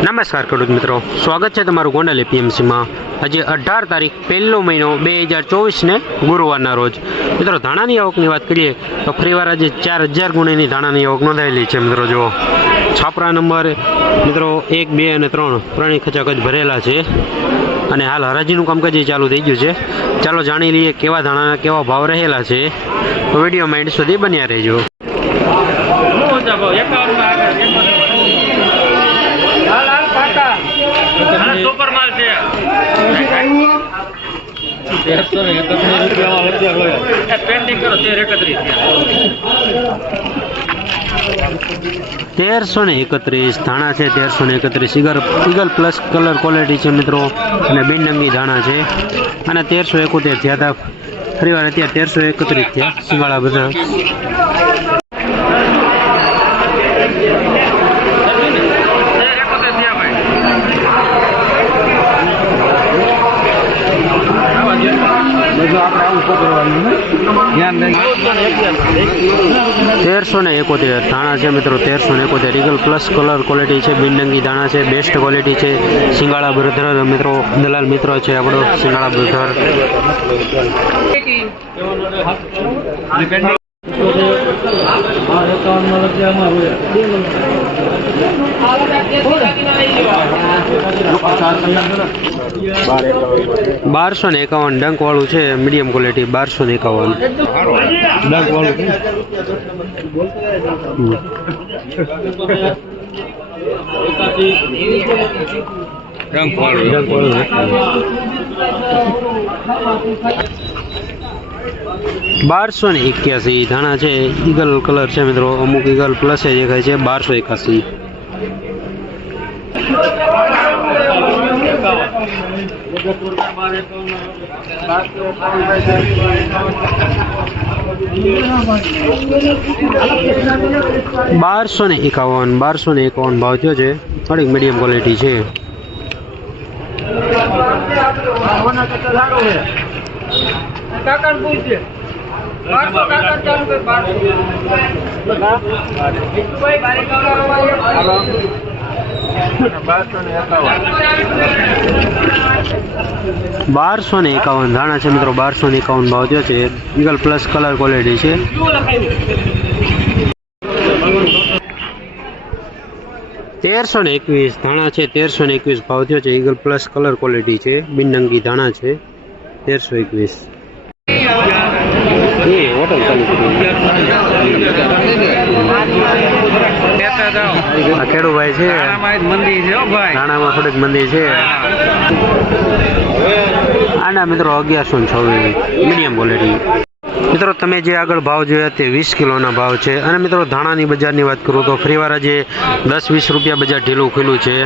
નમસ્કાર ખેડૂત મિત્રો. સ્વાગત છે તમારું ગોંડલ એપીએમસીમાં. આજે અઢાર તારીખ, પહેલો મહિનો બે હજાર ચોવીસને ગુરુવારના રોજ. મિત્રો, ધાણાની આવકની વાત કરીએ, તો ફરીવાર આજે ચાર હજાર ગુણીની ધાણાની આવક નોંધાયેલી છે મિત્રો જો છાપરા નંબર, મિત્રો, એક, બે અને ત્રણ ત્રણેય ખચાખચ ભરેલા છે. અને હાલ હરાજીનું કામકાજ એ ચાલુ થઈ ગયું છે. ચાલો જાણી લઈએ કેવા ધાણાના કેવા ભાવ રહેલા છે. તો વિડીયોમાં એન્ડ સુધી બન્યા રહેજો. સુપર માલ છે. પેન્ટિંગ કરો તેર એકત્રીસ તેરસો ને એકત્રીસ ધાણા છે તેરસો ને એકત્રીસ. Eagle eagle plus colour quality છે મિત્રો. અને બિનડંગી ધાણા છે. અને તેરસો એકોતેર થયા હતા. ફરીવાર અત્યારે તેરસો એકત્રીસ થયા. સિંગાળા બધા તેર એકોતેર થયા ભાઈ તેરસો ને એકોતેર ધાણા છે મિત્રો, તેરસો ને એકોતેર. ઈગલ પ્લસ કલર ક્વોલિટી છે બિનડંગી ધાણા છે બેસ્ટ ક્વોલિટી છે. સિંગાળા બ્રધર, મિત્રો, દલાલ મિત્રો છે, આપણો સિંગાળા બ્રધર. બારસો ને એકાવન ડંક વાળું છે મીડિયમ ક્વોલિટી બારસો ને એકાવન. બારસો ને એક્યાસી, ધાણા છે ઈગલ કલર છે મિત્રો. અમુક ઈગલ પ્લસ દેખાય છે, બારસો એકાસી. બારસો ને એકાવન બારસો ને એકાવન ભાવ થયો છે. થોડીક મીડિયમ ક્વોલિટી છે. બારસો. ને એકાવન ધાણા છે મિત્રો, બારસો ને એકાવન ભાવ થયો છે. ઈગલ પ્લસ કલર ક્વોલિટી છે. તેરસો ને એકવીસ ધાણા છે, તેરસો ને એકવીસ ભાવ થયો છે. ઈગલ પ્લસ કલર ક્વોલિટી છે. બિનનંગી ધાણા છે. તેરસો એકવીસ. કહેતા જાઓ. આ ખેડૂભાઈ છે. આમાં છે ભાઈ. ધાણામાં થોડીક મંદી છે. આના મિત્રો અગિયારસો ને છવ્વીસ મીડિયમ ક્વોલિટી. મિત્રો તમે જે આગળ ભાવ જોયા તે વીસ કિલોના ભાવ છે. અને મિત્રો ધાણાની બજારની વાત કરું તો ફરીવાર આજે દસ વીસ રૂપિયા બજાર ઢીલું ખુલ્લું છે.